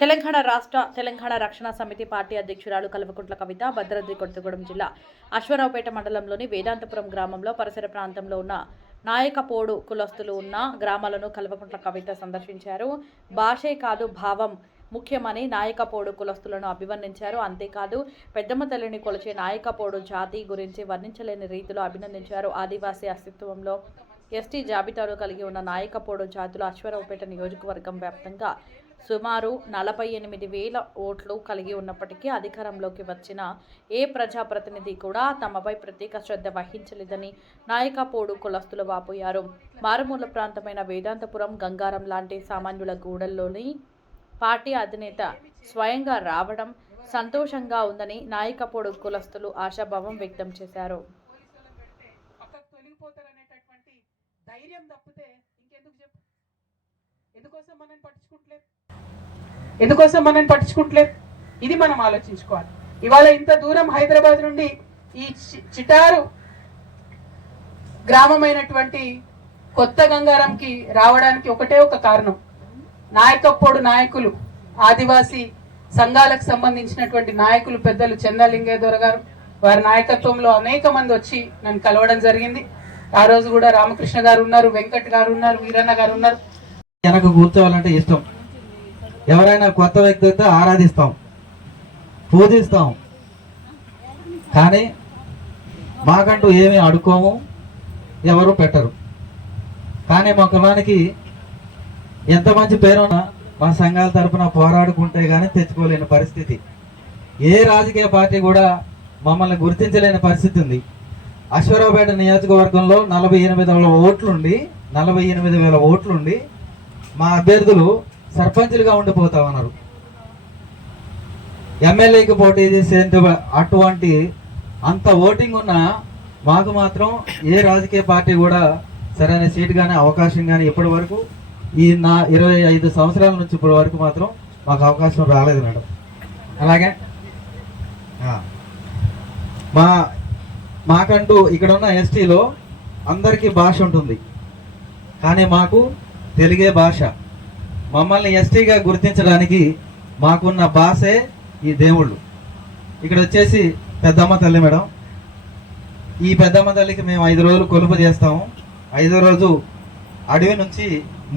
తెలంగాణ రక్షణ సమితి పార్టీ అధ్యక్షురాలు కల్వకుంట్ల కవిత భద్రాద్రి కొత్తగూడెం జిల్లా అశ్వరావుపేట మండలంలోని వేదాంతపురం గ్రామంలో పరిసర ప్రాంతంలో ఉన్న నాయకపోడు కులస్తులు ఉన్న గ్రామాలను కల్వకుంట్ల కవిత సందర్శించారు. భాషే కాదు భావం ముఖ్యమని నాయకపోడు కులస్తులను అభివర్ణించారు. అంతేకాదు పెద్దమ్మ తల్లిని కొలిచే నాయకపోడు జాతి గురించి వర్ణించలేని రీతిలో అభినందించారు. ఆదివాసీ అస్తిత్వంలో ఎస్టీ జాబితాలో కలిగి ఉన్న నాయకపోడు జాతులు అశ్వరావుపేట నియోజకవర్గం వ్యాప్తంగా సుమారు 48,000 ఓట్లు కలిగి ఉన్నప్పటికీ అధికారంలోకి వచ్చిన ఏ ప్రజాప్రతినిధి కూడా తమపై ప్రత్యేక శ్రద్ధ వహించలేదని నాయకపోడు కులస్తులు వాపోయారు. మారుమూల ప్రాంతమైన వేదాంతపురం, గంగారం లాంటి సామాన్యుల గూడల్లోని పార్టీ అధినేత స్వయంగా రావడం సంతోషంగా ఉందని నాయకపోడు కులస్తులు ఆశాభావం వ్యక్తం చేశారు. ఎందుకోసం మనం పట్టించుకుంటలేదు ఇది మనం ఆలోచించుకోవాలి. ఇవాళ ఇంత దూరం హైదరాబాద్ నుండి ఈ చిటారు గ్రామమైనటువంటి కొత్త గంగారంకి రావడానికి ఒకటే ఒక కారణం, నాయకపోడు నాయకులు, ఆదివాసీ సంఘాలకు సంబంధించినటువంటి నాయకులు పెద్దలు చందాలింగేశ్వర గారు వారి నాయకత్వంలో అనేక మంది వచ్చి నన్ను కలవడం జరిగింది. ఆ రోజు కూడా రామకృష్ణ గారు ఉన్నారు, వెంకట్ గారు ఉన్నారు, వీరన్న గారు ఉన్నారు. వెనక కూర్చోవాలంటే ఇష్టం. ఎవరైనా కొత్త వ్యక్తి అయితే ఆరాధిస్తాం, పూజిస్తాం, కానీ మాకంటూ ఏమీ అడుకోము, ఎవరు పెట్టరు. కానీ మా కులానికి ఎంత మంచి పేరున్నా మా సంఘాల తరఫున పోరాడుకుంటే కానీ తెచ్చుకోలేని పరిస్థితి. ఏ రాజకీయ పార్టీ కూడా మమ్మల్ని గుర్తించలేని పరిస్థితి ఉంది. అశ్వరావుపేట నియోజకవర్గంలో 48,000 ఓట్లుండి మా అభ్యర్థులు సర్పంచులుగా ఉండిపోతా ఉన్నారు. ఎమ్మెల్యేకి పోటీ చేసే అటువంటి అంత ఓటింగ్ ఉన్న మాకు మాత్రం ఏ రాజకీయ పార్టీ కూడా సరైన సీటు కానీ అవకాశం కానీ ఇప్పటి వరకు ఈ 25 సంవత్సరాల నుంచి ఇప్పటి వరకు మాత్రం మాకు అవకాశం రాలేదు మేడం. అలాగే మాకంటూ ఇక్కడ ఉన్న ఎస్టీలో అందరికీ భాష ఉంటుంది, కానీ మాకు తెలుగే భాష. మమ్మల్ని ఎస్టీగా గుర్తించడానికి మాకున్న భాషే ఈ దేవుళ్ళు. ఇక్కడ వచ్చేసి పెద్దమ్మ తల్లి మేడం. ఈ పెద్దమ్మ తల్లికి మేము 5 రోజులు కొలుపు చేస్తాము. 5వ రోజు అడవి నుంచి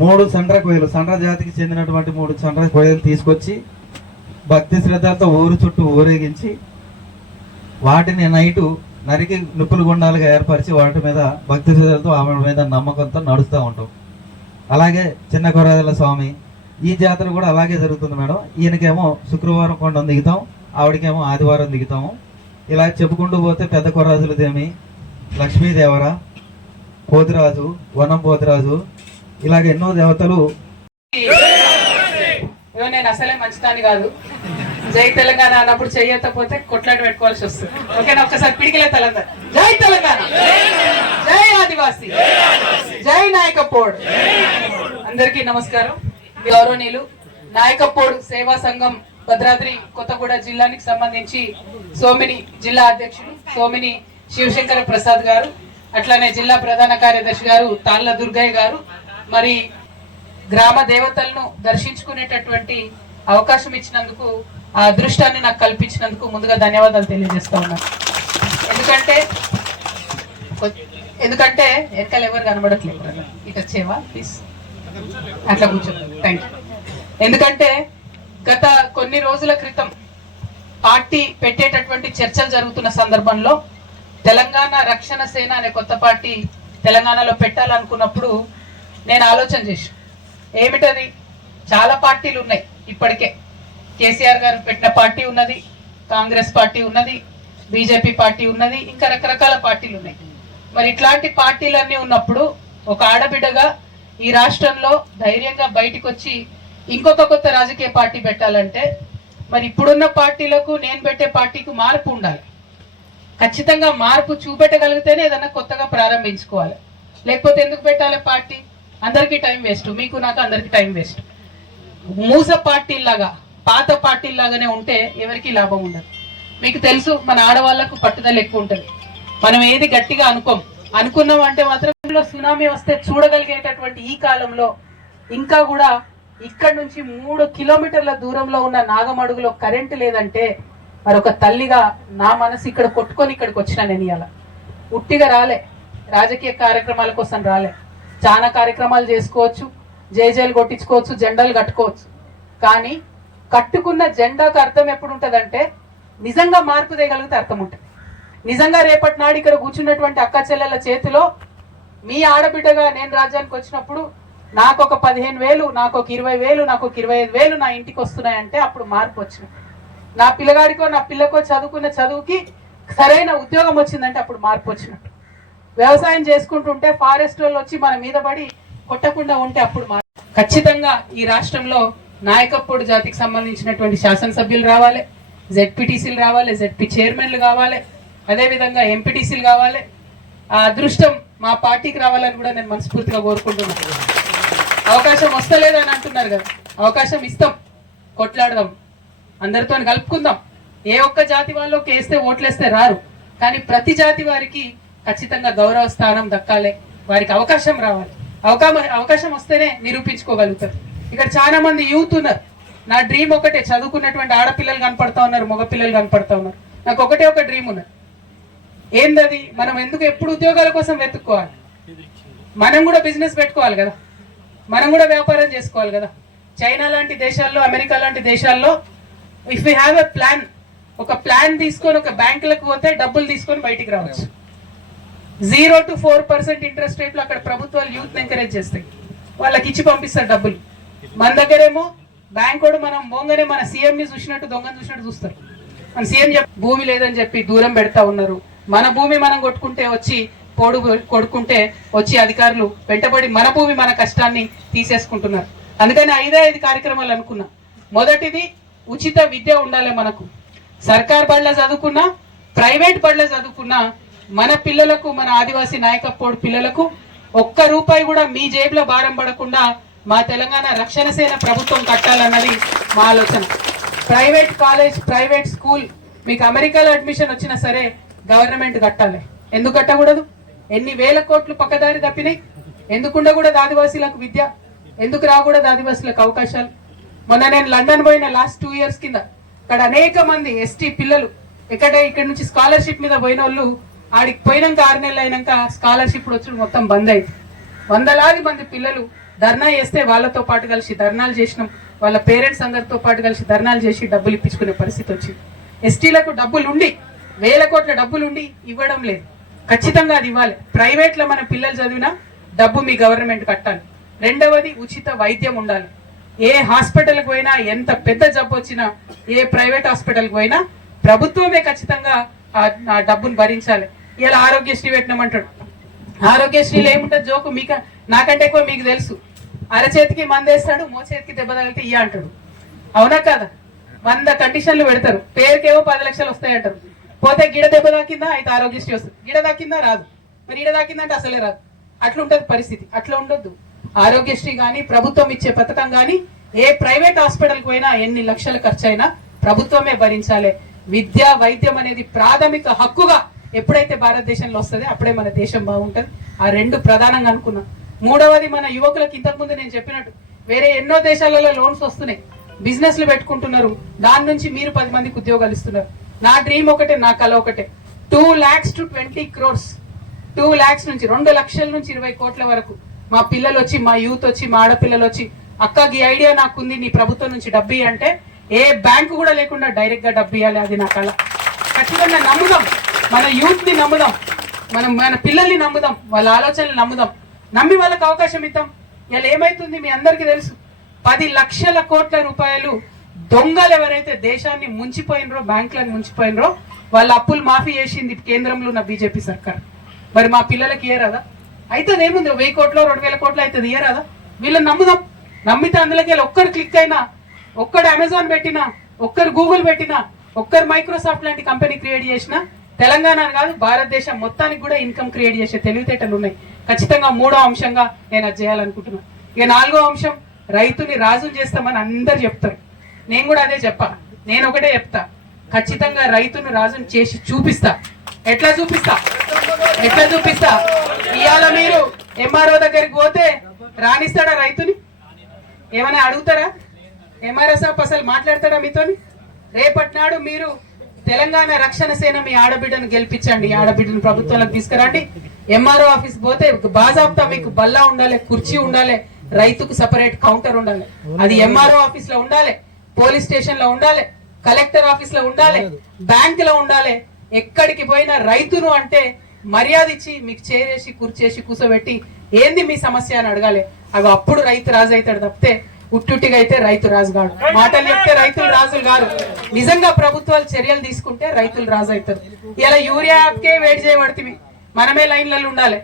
3 సండ్ర కోయలు, సండ్ర జాతికి చెందినటువంటి 3 సండ్ర కోయలు తీసుకొచ్చి భక్తి శ్రద్ధలతో ఊరు చుట్టూ ఊరేగించి వాటిని నైటు నరికి నిప్పులు గుండాలుగా ఏర్పరిచి వాటి మీద భక్తి శ్రద్ధలతో ఆమె మీద నమ్మకంతో నడుస్తూ ఉంటాం. అలాగే చిన్న కొరాజల స్వామి, ఈ జాతర కూడా అలాగే జరుగుతుంది మేడం. ఈయనకేమో శుక్రవారం కొండ దిగుతాం, ఆవిడకేమో ఆదివారం దిగుతాము. ఇలా చెప్పుకుంటూ పోతే పెద్ద కొరాజులదేమి, లక్ష్మీదేవర, పోతిరాజు, వనం పోతిరాజు, ఇలాగ ఎన్నో దేవతలు. నేను అసలే మంచిదాన్ని కాదు, జై తెలంగాణ అన్నప్పుడు చెయ్యకపోతే కొట్లాట పెట్టుకోవాల్సి వస్తుంది. ఓకేనా? ఒక్కసారి పిడికిలే తెలంగాణ. జై తెలంగాణ, జై ఆదివాసీ, జై నాయకపోడు. అందరికీ నమస్కారం. గౌరవనీయులు నాయకపోడు సేవా సంఘం భద్రాద్రి కొత్తగూడెం జిల్లానికి సంబంధించి సోమిని జిల్లా అధ్యక్షులు సోమిని శివశంకర ప్రసాద్ గారు, అట్లానే జిల్లా ప్రధాన కార్యదర్శి గారు తాళ్ళ దుర్గయ్య గారు, మరి గ్రామ దేవతలను దర్శించుకునేటటువంటి అవకాశం ఇచ్చినందుకు, ఆ అదృష్టాన్ని నాకు కల్పించినందుకు ముందుగా ధన్యవాదాలు తెలియజేస్తా ఉన్నాను. ఎందుకంటే వెనకాల ఎవరు కనబడట్లేదు. ఇటు వచ్చేవా ప్లీజ్, అట్లా కూర్చో. Thank you. ఎందుకంటే గత కొన్ని రోజుల క్రితం పార్టీ పెట్టేటటువంటి చర్చలు జరుగుతున్న సందర్భంలో తెలంగాణ రక్షణ సేన అనే కొత్త పార్టీ తెలంగాణలో పెట్టాలనుకున్నప్పుడు నేను ఆలోచన చేశాను. ఏమిటది? చాలా పార్టీలు ఉన్నాయి ఇప్పటికే. కేసీఆర్ గారు పెట్టిన పార్టీ ఉన్నది, కాంగ్రెస్ పార్టీ ఉన్నది, బీజేపీ పార్టీ ఉన్నది, ఇంకా రకరకాల పార్టీలు ఉన్నాయి. మరి ఇట్లాంటి పార్టీలన్నీ ఉన్నప్పుడు ఒక ఆడబిడ్డగా ఈ రాష్ట్రంలో ధైర్యంగా బయటకు వచ్చి ఇంకొక కొత్త రాజకీయ పార్టీ పెట్టాలంటే మరి ఇప్పుడున్న పార్టీలకు నేను పెట్టే పార్టీకి మార్పు ఉండాలి. ఖచ్చితంగా మార్పు చూపెట్టగలిగితేనే ఏదన్నా కొత్తగా ప్రారంభించుకోవాలి. లేకపోతే ఎందుకు పెట్టాలి పార్టీ? అందరికీ టైం వేస్ట్, మీకు నాకు అందరికీ టైం వేస్ట్. మూస పార్టీలాగా, పాత పార్టీలాగానే ఉంటే ఎవరికి లాభం ఉండదు. మీకు తెలుసు, మన ఆడవాళ్లకు పట్టుదల ఎక్కువ ఉంటుంది. మనం ఏది గట్టిగా అనుకున్నాం అంటే మాత్రం సునామీ వస్తే చూడగలిగేటటువంటి ఈ కాలంలో ఇంకా కూడా ఇక్కడ నుంచి 3 కిలోమీటర్ల దూరంలో ఉన్న నాగమడుగులో కరెంటు లేదంటే మరొక తల్లిగా నా మనసు ఇక్కడ కొట్టుకొని ఇక్కడికి వచ్చినా నేను ఇవాళ. ఉట్టిగా రాలే, రాజకీయ కార్యక్రమాల కోసం రాలే. చాలా కార్యక్రమాలు చేసుకోవచ్చు, జేజేలు కొట్టించుకోవచ్చు, జెండాలు కట్టుకోవచ్చు. కానీ కట్టుకున్న జెండాకు అర్థం ఎప్పుడు ఉంటుందంటే నిజంగా మార్పు తేగలిగితే అర్థం ఉంటుంది. నిజంగా రేపటి నాడు ఇక్కడ కూర్చున్నటువంటి అక్క చెల్లెల చేతిలో మీ ఆడబిడ్డగా నేను రాజ్యానికి వచ్చినప్పుడు నాకు ఒక 15,000, నాకు ఒక 20,000, నాకు ఒక 25,000 నా ఇంటికి వస్తున్నాయంటే అప్పుడు మార్పు వచ్చింది. నా పిల్లగాడికో నా పిల్లకో చదువుకున్న చదువుకి సరైన ఉద్యోగం వచ్చిందంటే అప్పుడు మార్పు వచ్చినట్టు. వ్యవసాయం చేసుకుంటుంటే ఫారెస్ట్ వాళ్ళు వచ్చి మన మీద పడి కొట్టకుండా ఉంటే అప్పుడు మార్పు. ఖచ్చితంగా ఈ రాష్ట్రంలో నాయకప్పొడు జాతికి సంబంధించినటువంటి శాసనసభ్యులు రావాలి, జెడ్పీటీసీలు రావాలి, జెడ్పీ చైర్మన్లు కావాలి, అదేవిధంగా ఎంపీటీసీలు కావాలి. ఆ అదృష్టం మా పార్టీకి రావాలని కూడా నేను మనస్ఫూర్తిగా కోరుకుంటున్నాను. అవకాశం వస్తలేదని అంటున్నారు కదా, అవకాశం ఇస్తాం, కొట్లాడదాం, అందరితో కలుపుకుందాం. ఏ ఒక్క జాతి వాళ్ళు కేస్తే ఓట్లేస్తే రారు, కానీ ప్రతి జాతి వారికి ఖచ్చితంగా గౌరవ స్థానం దక్కాలి, వారికి అవకాశం రావాలి. అవకాశం వస్తేనే నిరూపించుకోగలుగుతారు. ఇక్కడ చాలా మంది యూత్ ఉన్నారు. నా డ్రీమ్ ఒకటే, చదువుకున్నటువంటి ఆడపిల్లలు కనపడతా ఉన్నారు, మగపిల్లలు కనపడతా ఉన్నారు. నాకు ఒకటే ఒక డ్రీమ్ ఉన్నది. ఏందది? మనం ఎందుకు ఎప్పుడు ఉద్యోగాల కోసం వెతుక్కోవాలి? మనం కూడా బిజినెస్ పెట్టుకోవాలి కదా, మనం కూడా వ్యాపారం చేసుకోవాలి కదా. చైనా లాంటి దేశాల్లో, అమెరికా లాంటి దేశాల్లో if you have a plan, ఒక ప్లాన్ తీసుకొని ఒక బ్యాంకులకు పోతే డబ్బులు తీసుకొని బయటికి రావచ్చు. 0 to 4% ఇంట్రెస్ట్ రేట్లు అక్కడ ప్రభుత్వాలు యూత్ ఎంకరేజ్ చేస్తాయి, వాళ్ళకి ఇచ్చి పంపిస్తారు డబ్బులు. మన దగ్గరేమో బ్యాంకోడు మనం పోగానే మన సీఎంని చూసినట్టు దొంగను చూసినట్టు చూస్తారు. మన సీఎం భూమి లేదని చెప్పి దూరం పెడతా ఉన్నారు. మన భూమి మనం కొట్టుకుంటే వచ్చి కొడుకుంటే వచ్చి అధికారులు వెంటబడి మన భూమి మన కష్టాన్ని తీసేసుకుంటున్నారు. అందుకని 5 కార్యక్రమాలు అనుకున్నా. మొదటిది ఉచిత విద్య ఉండాలి మనకు. సర్కార్ బడిలో చదువుకున్నా, ప్రైవేట్ బడిలో చదువుకున్నా మన పిల్లలకు, మన ఆదివాసీ నాయకప్పోడు పిల్లలకు ₹1 కూడా మీ జేబులో భారం పడకుండా మా తెలంగాణ రక్షణ సేన ప్రభుత్వం కట్టాలన్నది మా ఆలోచన. ప్రైవేట్ కాలేజ్, ప్రైవేట్ స్కూల్, మీకు అమెరికాలో అడ్మిషన్ వచ్చినా సరే గవర్నమెంట్ కట్టాలి. ఎందుకు కట్టకూడదు? ఎన్ని వేల కోట్లు పక్కదారి తప్పినాయి. ఎందుకు ఉండకూడదు ఆదివాసీలకు విద్య? ఎందుకు రాకూడదు ఆదివాసీలకు అవకాశాలు? మొన్న నేను లండన్ పోయిన లాస్ట్ 2 years కింద అక్కడ అనేక మంది ఎస్టీ పిల్లలు ఇక్కడ నుంచి స్కాలర్షిప్ మీద పోయిన వాళ్ళు ఆడికి పోయినాక 6 నెలలు అయినాక స్కాలర్షిప్ వచ్చి మొత్తం బంద్ అయింది. వందలాది మంది పిల్లలు ధర్నా చేస్తే వాళ్ళతో పాటు కలిసి ధర్నాలు చేసినాం, వాళ్ళ పేరెంట్స్ అందరితో పాటు కలిసి ధర్నాలు చేసి డబ్బులు ఇప్పించుకునే పరిస్థితి వచ్చింది. ఎస్టీలకు డబ్బులు ఉండి, వేల కోట్ల డబ్బులు ఉండి ఇవ్వడం లేదు. ఖచ్చితంగా అది ఇవ్వాలి. ప్రైవేట్లో మన పిల్లలు చదివినా డబ్బు మీ గవర్నమెంట్ కట్టాలి. రెండవది ఉచిత వైద్యం ఉండాలి. ఏ హాస్పిటల్కి పోయినా, ఎంత పెద్ద జబ్బు వచ్చినా, ఏ ప్రైవేట్ హాస్పిటల్కి పోయినా ప్రభుత్వమే ఖచ్చితంగా ఆ డబ్బును భరించాలి. ఇలా ఆరోగ్యశ్రీ పెట్టినామంటాడు. ఆరోగ్యశ్రీలో ఏముంటుంది జోకు? నాకంటే ఎక్కువ మీకు తెలుసు. అరచేతికి మందేస్తాడు, మోచేతికి దెబ్బ తగిలితే ఇయ్య అంటాడు. అవునా కాదా? 100 కండిషన్లు పెడతారు. పేరుకేవో 10 లక్షలు వస్తాయంటారు. పోతే గిడ దెబ్బ దాకిందా అయితే ఆరోగ్యశ్రీ వస్తుంది, గిడ దాకిందా రాదు, మరి ఈడ దాకిందంటే అసలే రాదు. అట్లా ఉంటుంది పరిస్థితి. అట్లా ఉండొద్దు. ఆరోగ్యశ్రీ కానీ, ప్రభుత్వం ఇచ్చే పథకం కానీ, ఏ ప్రైవేట్ హాస్పిటల్కి పోయినా ఎన్ని లక్షలు ఖర్చు అయినా ప్రభుత్వమే భరించాలి. విద్య, వైద్యం అనేది ప్రాథమిక హక్కుగా ఎప్పుడైతే భారతదేశంలో వస్తుంది అప్పుడే మన దేశం బాగుంటుంది. ఆ 2 ప్రధానంగా అనుకున్నాం. మూడవది మన యువకులకు ఇంతకుముందు నేను చెప్పినట్టు వేరే ఎన్నో దేశాలలో లోన్స్ వస్తున్నాయి, బిజినెస్లు పెట్టుకుంటున్నారు, దాని నుంచి మీరు 10 మందికి ఉద్యోగాలు ఇస్తున్నారు. నా డ్రీమ్ ఒకటే, నా కళ ఒకటే, 2 lakhs to 20 crores, 2 lakhs నుంచి 2 లక్షల నుంచి 20 కోట్ల వరకు మా పిల్లలు వచ్చి, మా యూత్ వచ్చి, మా ఆడపిల్లలు వచ్చి అక్క ఈ ఐడియా నాకుంది, నీ ప్రభుత్వం నుంచి డబ్బు అంటే ఏ బ్యాంకు కూడా లేకుండా డైరెక్ట్ గా డబ్బు ఇవ్వాలి. అది నా కళ. ఖచ్చితంగా నమ్ముదాం, మన యూత్ ని నమ్ముదాం, మన పిల్లల్ని నమ్ముదాం, వాళ్ళ ఆలోచనలు నమ్ముదాం, నమ్మి వాళ్ళకి అవకాశం ఇద్దాం. ఇలా ఏమైతుంది మీ అందరికీ తెలుసు, 10 లక్షల కోట్ల రూపాయలు దొంగలు ఎవరైతే దేశాన్ని ముంచిపోయినరో, బ్యాంకులను ముంచిపోయినరో వాళ్ళ అప్పులు మాఫీ చేసింది కేంద్రంలో ఉన్న బీజేపీ సర్కార్. మరి మా పిల్లలకి ఇయ్యరాదా? అయితే ఏముంది, 1000 కోట్లు 2000 కోట్లు అవుతుంది, ఇయ్యరాదా? వీళ్ళని నమ్ముదాం. నమ్మితే అందులోకి ఒక్కరు క్లిక్ అయినా, ఒక్కడు అమెజాన్ పెట్టినా, ఒక్కరు గూగుల్ పెట్టినా, ఒక్కరు మైక్రోసాఫ్ట్ లాంటి కంపెనీ క్రియేట్ చేసినా తెలంగాణ కాదు భారతదేశం మొత్తానికి కూడా ఇన్కమ్ క్రియేట్ చేసే తెలివితేటలు ఉన్నాయి. ఖచ్చితంగా 3వ అంశంగా నేను అది చేయాలనుకుంటున్నాను. ఇక 4వ అంశం, రైతుని రాజుని చేస్తామని అందరు చెప్తారు. నేను కూడా అదే చెప్పా. నేను ఒకటే చెప్తా, ఖచ్చితంగా రైతును రాజుని చేసి చూపిస్తా. ఎట్లా చూపిస్తా? ఇవాళ మీరు ఎంఆర్ఓ దగ్గరికి పోతే రాణిస్తాడా రైతుని? ఏమైనా అడుగుతారా? ఎంఆర్ఓ సాబ్ అసలు మాట్లాడతారా మీతోని? రేపటి నాడు మీరు తెలంగాణ రక్షణ సేన మీ ఆడబిడ్డను గెలిపించండి, ఆడబిడ్డను ప్రభుత్వంలోకి తీసుకురండి. ఎంఆర్ఓ ఆఫీస్ పోతే బాజాబ్తా మీకు బల్లా ఉండాలి, కుర్చీ ఉండాలి, రైతుకు సపరేట్ కౌంటర్ ఉండాలి. అది ఎంఆర్ఓ ఆఫీస్ లో ఉండాలి, పోలీస్ స్టేషన్ లో ఉండాలి, కలెక్టర్ ఆఫీస్ లో ఉండాలి, బ్యాంక్ లో ఉండాలి. ఎక్కడికి పోయినా రైతును అంటే మర్యాద ఇచ్చి మీకు చేరేసి కుర్చేసి కూర్చోబెట్టి ఏంది మీ సమస్య అని అడగాలి. అవి అప్పుడు రైతు రాజు అవుతాడు తప్పితే ఉట్టుట్టిగా అయితే రైతు రాజు కాడు. మాటలు చెప్తే రైతులు రాజులు కాదు. నిజంగా ప్రభుత్వాలు చర్యలు తీసుకుంటే రైతులు రాజు అవుతారు. ఇలా యూరియా యాప్కే వేడి చేయబడుతుంది, మనమే లైన్లలో ఉండాలి.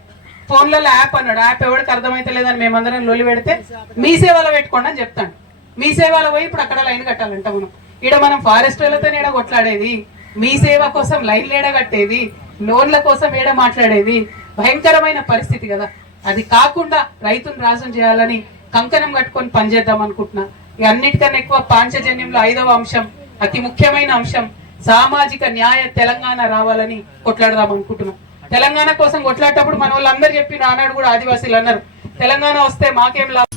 ఫోన్లలో యాప్ అన్నాడు, యాప్ ఎవరికి అర్థమైతే లేదని మేమందరం లొల్లి పెడితే మీ సేవలో పెట్టుకోండి అని చెప్తాను. మీ సేవలో పోయి ఇప్పుడు అక్కడ లైన్ కట్టాలంట. మనం ఫారెస్ట్ వాళ్ళతో ఏడ కొట్లాడేది, మీ సేవ కోసం లైన్లు ఏడ కట్టేది, లోన్ల కోసం ఏడ మాట్లాడేది, భయంకరమైన పరిస్థితి కదా. అది కాకుండా రైతును రాజం చేయాలని కంకణం కట్టుకొని పనిచేద్దాం అనుకుంటున్నా. అన్నిటికన్నా ఎక్కువ పాంచజన్యంలో 5వ అంశం, అతి ముఖ్యమైన అంశం, సామాజిక న్యాయ తెలంగాణ రావాలని కొట్లాడదాం అనుకుంటున్నాం. తెలంగాణ కోసం కొట్లాడేటప్పుడు మన వాళ్ళందరూ చెప్పిన ఆనాడు కూడా ఆదివాసీలు అన్నారు, తెలంగాణ వస్తే మాకేం లాభం.